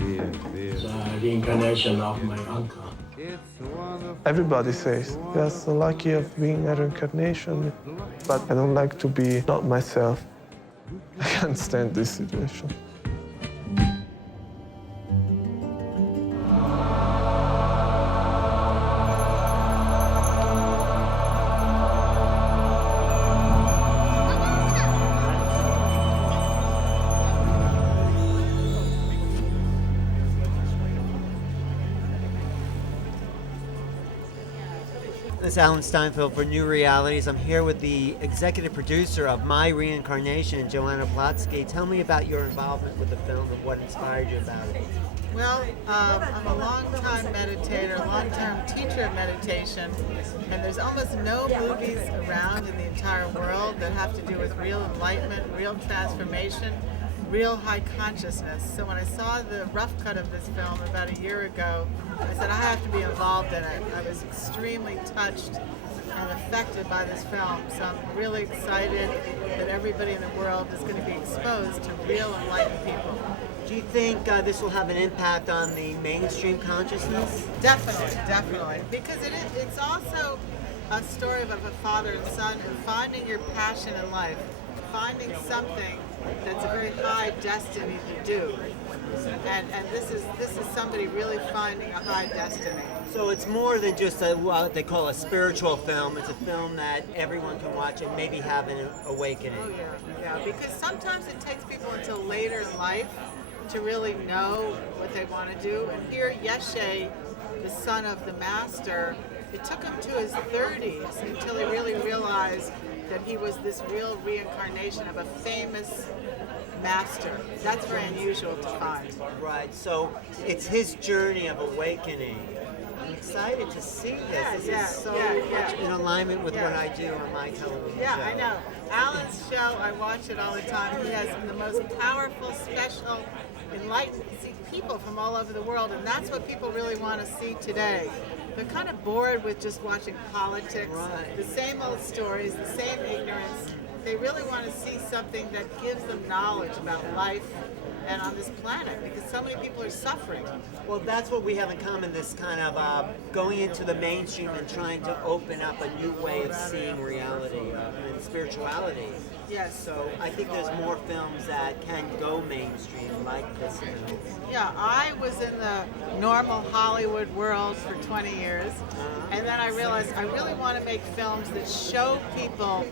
the reincarnation of my uncle. Everybody says, yes, I'm lucky of being a reincarnation, but I don't like to be not myself. I can't stand this situation. This is Alan Steinfeld for New Realities. I'm here with the executive producer of My Reincarnation, Joanna Plafsky. Tell me about your involvement with the film and what inspired you about it. Well, I'm a long-time meditator, long-term teacher of meditation, and there's almost no movies around in the entire world that have to do with real enlightenment, real transformation, real high consciousness. So when I saw the rough cut of this film about a year ago, I said I have to be involved in it. I was extremely touched and affected by this film. So I'm really excited that everybody in the world is going to be exposed to real enlightened people. Do you think this will have an impact on the mainstream consciousness? Definitely, definitely. Because it's also a story of a father and son and finding your passion in life, finding something that's a very high destiny to do. And this is somebody really finding a high destiny. So it's more than just what they call a spiritual film. It's a film that everyone can watch and maybe have an awakening. Oh yeah. Because sometimes it takes people until later in life to really know what they want to do. And here, Yeshe, the son of the master, it took him to his 30s until he really realized that he was this real reincarnation of a famous master. That's very unusual to find. Right, so it's his journey of awakening. I'm excited to see this. This is so much in alignment with what I do on my television show. I know. Alan's show, I watch it all the time. He has the most powerful, special, enlightened people from all over the world, and that's what people really want to see today. They're kind of bored with just watching politics, the same old stories, the same ignorance. They really want to see something that gives them knowledge about life and on this planet, because so many people are suffering. Well, that's what we have in common, this kind of going into the mainstream and trying to open up a new way of seeing reality and spirituality. Yes. So I think there's more films that can go mainstream like this film. Yeah, I was in the normal Hollywood world for 20 years, and then I realized I really want to make films that show people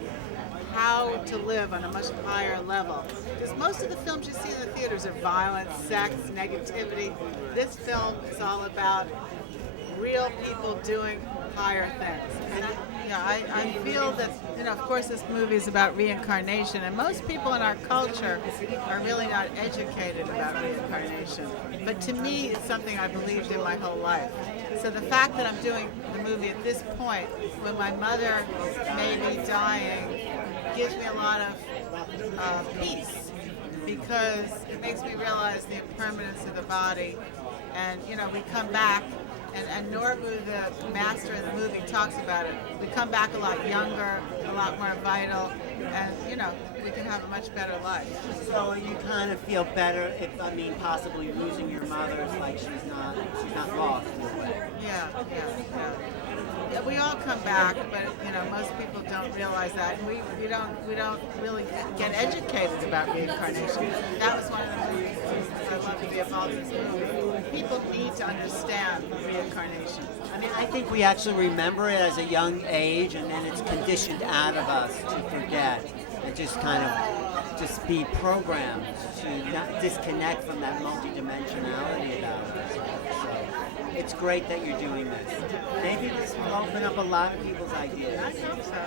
how to live on a much higher level. Because most of the films you see in the theaters are violence, sex, negativity. This film is all about real people doing higher things. And I feel that, of course this movie is about reincarnation, and most people in our culture are really not educated about reincarnation. But to me, it's something I believed in my whole life. So the fact that I'm doing the movie at this point, when my mother may be dying, gives me a lot of peace, because it makes me realize the impermanence of the body. And we come back, and Norbu, the master in the movie, talks about it. We come back a lot younger, a lot more vital, and we can have a much better life. So you kind of feel better if, possibly losing your mother is like she's not lost in a way. Yeah, we all come back, but most people don't realize that. We don't really get educated about reincarnation. That was one of the reasons I love to be involved in this movie. People need to understand reincarnation. I think we actually remember it as a young age, and then it's conditioned out of us to forget and just kind of be programmed to not disconnect from that multidimensionality about it. So it's great that you're doing this. Maybe this will open up a lot of people's ideas. I hope so.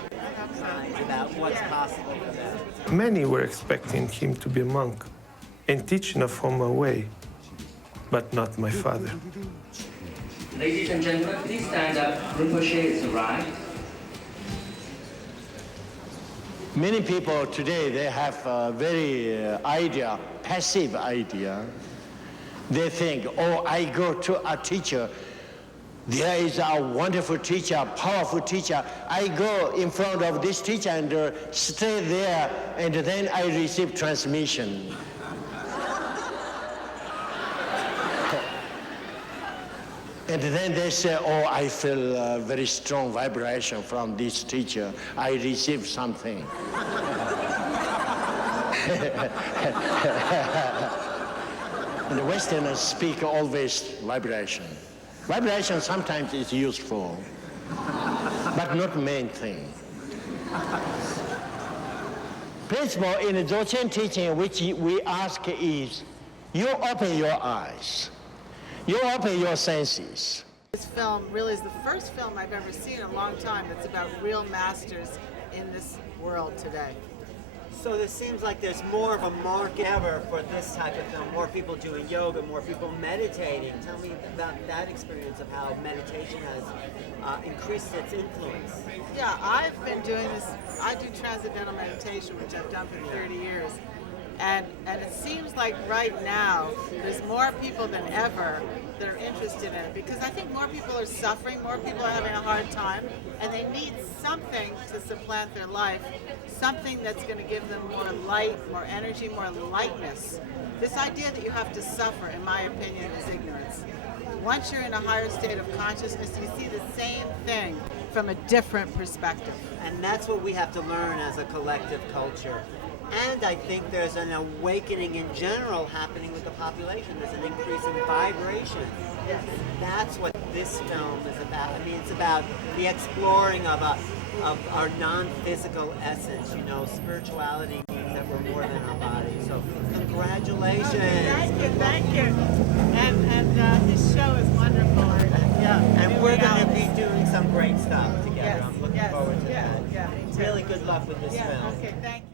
About what's possible for them. Many were expecting him to be a monk and teach in a formal way, but not my father. Ladies and gentlemen, please stand up. Rinpoche has arrived. Many people today, they have a very passive idea. They think, oh, I go to a teacher. There is a wonderful teacher, powerful teacher. I go in front of this teacher and stay there, and then I receive transmission. And then they say, oh, I feel a very strong vibration from this teacher. I received something. And the Westerners speak always vibration. Vibration sometimes is useful, but not main thing. Principle in the Dzogchen teaching which we ask is, you open your eyes, you open your senses. This film really is the first film I've ever seen in a long time that's about real masters in this world today. So there seems like there's more of a mark ever for this type of film. More people doing yoga, more people meditating. Tell me about that experience of how meditation has increased its influence. Yeah, I've been doing this. I do transcendental meditation, which I've done for 30 years. And it seems like right now there's more people than ever that are interested in it, because I think more people are suffering, more people are having a hard time, and they need something to supplant their life, something that's going to give them more light, more energy, more lightness. This idea that you have to suffer, in my opinion, is ignorance. Once you're in a higher state of consciousness, you see the same thing from a different perspective. And that's what we have to learn as a collective culture. And I think there's an awakening in general happening with the population. There's an increase in vibration. Yes. That's what this film is about. I mean, it's about the exploring of our non-physical essence. You know, spirituality means that we're more than our body. So congratulations. Thank you. And this show is wonderful. And we're going to be doing some great stuff together. I'm looking forward to that. Yeah. Really good luck with this film. Okay, thank you.